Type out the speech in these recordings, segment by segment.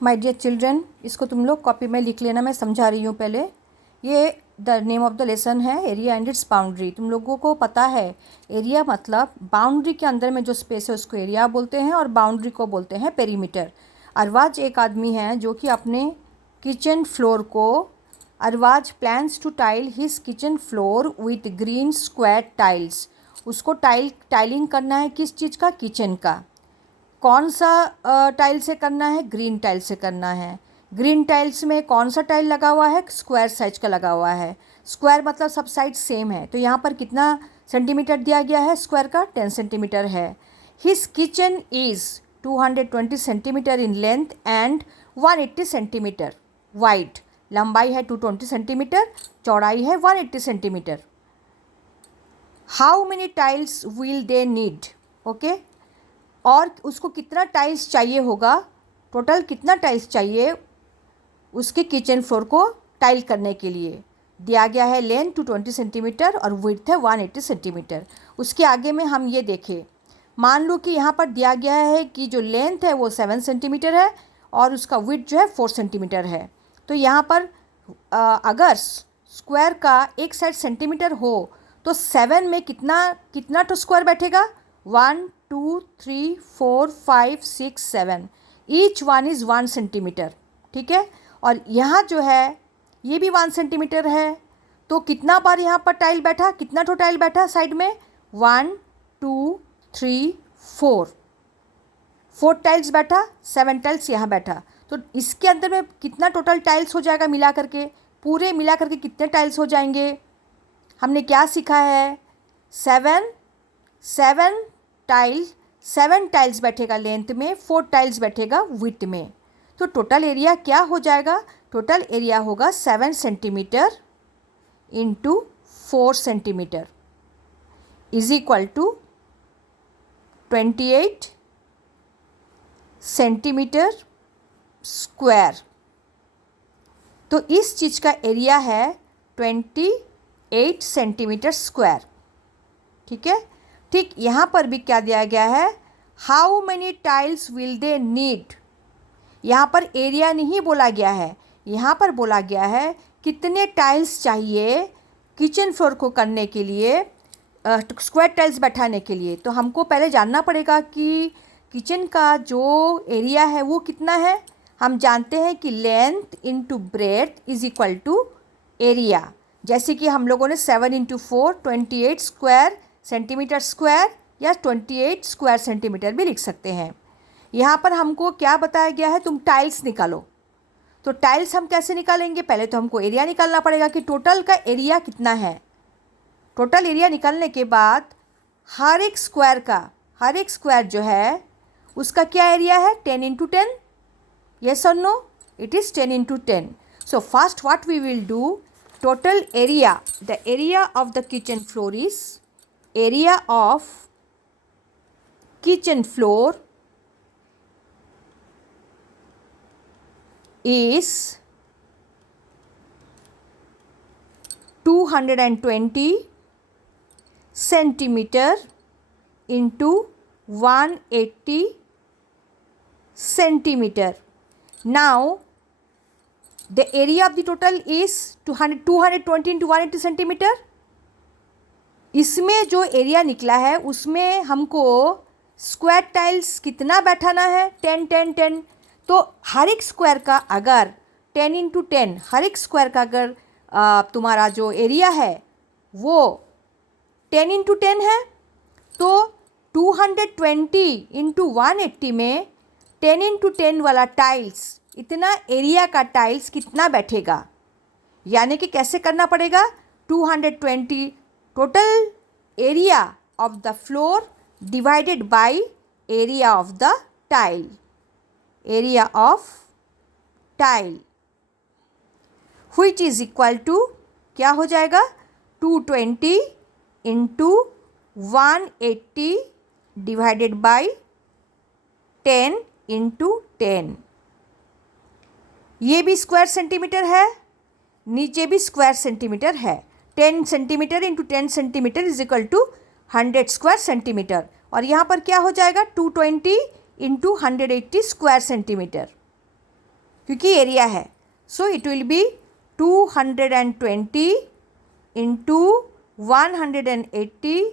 My dear children, इसको तुम लोग कॉपी में लिख लेना, मैं समझा रही हूँ पहले। ये the name of the lesson है एरिया एंड इट्स बाउंड्री। तुम लोगों को पता है एरिया मतलब बाउंड्री के अंदर में जो स्पेस है उसको एरिया बोलते हैं और बाउंड्री को बोलते हैं पेरीमीटर। अरवाज एक आदमी है जो कि अपने किचन फ्लोर को Arwaz plans to tile his kitchen floor with green square tiles. उसको टाइलिंग करना है किस चीज़ का? किचन का। कौन सा टाइल से करना है? ग्रीन टाइल से करना है। ग्रीन टाइल्स में कौन सा टाइल लगा हुआ है? स्क्वायर साइज का लगा हुआ है। स्क्वायर मतलब सब साइड सेम है, तो यहाँ पर कितना सेंटीमीटर दिया गया है स्क्वायर का? 10 सेंटीमीटर है। His kitchen is 220 centimetre in length and 180 centimetre wide. लंबाई है 220 सेंटीमीटर, चौड़ाई है 180 centimetre. How many tiles will they need? Okay, और उसको कितना टाइल्स चाहिए होगा, टोटल कितना टाइल्स चाहिए उसके किचन फ्लोर को टाइल करने के लिए? दिया गया है लेंथ 220 सेंटीमीटर और विड्थ है 180 सेंटीमीटर। उसके आगे में हम ये देखें, मान लो कि यहाँ पर दिया गया है कि जो लेंथ है वो 7 सेंटीमीटर है और उसका विड्थ जो है 4 सेंटीमीटर है। तो यहाँ पर अगर स्क्वायर का एक साइड सेंटीमीटर हो तो 7 में कितना तो स्क्वायर बैठेगा? 1 2 3 4 5 6 7, ईच वन इज़ 1 सेंटीमीटर। ठीक है, और यहाँ जो है ये भी 1 सेंटीमीटर है, तो कितना बार यहाँ पर टाइल बैठा? कितना तो टाइल बैठा साइड में? 1 2 3 4 टाइल्स बैठा, 7 टाइल्स यहाँ बैठा। तो इसके अंदर में कितना टोटल टाइल्स हो जाएगा मिला करके? पूरे मिला करके कितने टाइल्स हो जाएंगे? हमने क्या सीखा है? 7 टाइल्स बैठेगा लेंथ में, 4 टाइल्स बैठेगा विड्थ में। तो टोटल एरिया क्या हो जाएगा? टोटल एरिया होगा 7 centimetre into 4 centimetre is equal to 28 centimetre square. तो इस चीज़ का एरिया है 28 सेंटीमीटर स्क्वायर। ठीक है, ठीक यहाँ पर भी क्या दिया गया है? How many tiles will they need. यहाँ पर एरिया नहीं बोला गया है, यहाँ पर बोला गया है कितने टाइल्स चाहिए किचन फ्लोर को करने के लिए, स्क्वायर टाइल्स बैठाने के लिए। तो हमको पहले जानना पड़ेगा कि किचन का जो एरिया है वो कितना है। हम जानते हैं कि length into breadth is equal to area. जैसे कि हम लोगों ने 7 इंटू 4 28 स्क्वायर सेंटीमीटर स्क्वायर या 28 स्क्वायर सेंटीमीटर भी लिख सकते हैं। यहाँ पर हमको क्या बताया गया है? तुम टाइल्स निकालो। तो टाइल्स हम कैसे निकालेंगे? पहले तो हमको एरिया निकालना पड़ेगा कि टोटल का एरिया कितना है। टोटल एरिया निकालने के बाद हर एक स्क्वायर जो है उसका क्या एरिया है? 10 इंटू 10। येस और no? It is 10 into 10। So first what we will do, total area, the area of the kitchen floor is, area of kitchen floor is 220 centimeter into 180 centimeter. Now the area of the total is 220 into 180 centimetre. इसमें जो area निकला है उसमें हमको square tiles कितना बैठाना है? 10 10 10। तो हर एक स्क्वायर का अगर 10 इंटू 10, हर एक स्क्वायर का अगर तुम्हारा जो एरिया है वो 10 इंटू 10 है, तो 220 इंटू 180 में 10 इंटू 10 वाला टाइल्स, इतना एरिया का टाइल्स कितना बैठेगा? यानी कि कैसे करना पड़ेगा? 220 total area of the floor divided by area of the tile, area of tile which is equal to क्या हो जाएगा? 220 इंटू 180 डिवाइडेड बाय 10 इंटू 10। ये भी स्क्वायर सेंटीमीटर है, नीचे भी स्क्वायर सेंटीमीटर है। 10 centimetre into 10 centimetre is equal to 100 square centimetre. और यहाँ पर क्या हो जाएगा? 220 इंटू 180 स्क्वायर सेंटीमीटर। क्योंकि एरिया है। So it will be 220 into 180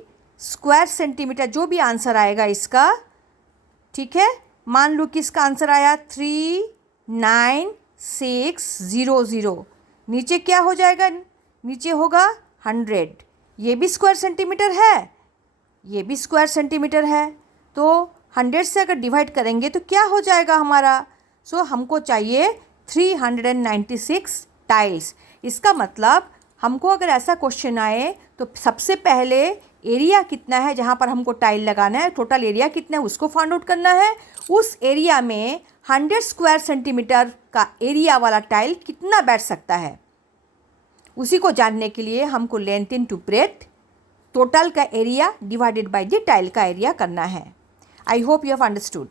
square centimetre, जो भी आंसर आएगा इसका, ठीक है। मान लो कि इसका आंसर आया 39600। नीचे क्या हो जाएगा, नीचे होगा 100। ये भी स्क्वायर सेंटीमीटर है, ये भी स्क्वायर सेंटीमीटर है, तो 100 से अगर डिवाइड करेंगे तो क्या हो जाएगा हमारा। सो हमको चाहिए 396 टाइल्स। इसका मतलब हमको अगर ऐसा क्वेश्चन आए तो सबसे पहले एरिया कितना है जहाँ पर हमको टाइल लगाना है, टोटल एरिया कितना है उसको फाइंड आउट करना है। उस एरिया में 100 स्क्वायर सेंटीमीटर का एरिया वाला टाइल कितना बैठ सकता है, उसी को जानने के लिए हमको लेंथ इनटू ब्रेथ, टोटल का area divided by the tile का एरिया करना है। I hope you have understood.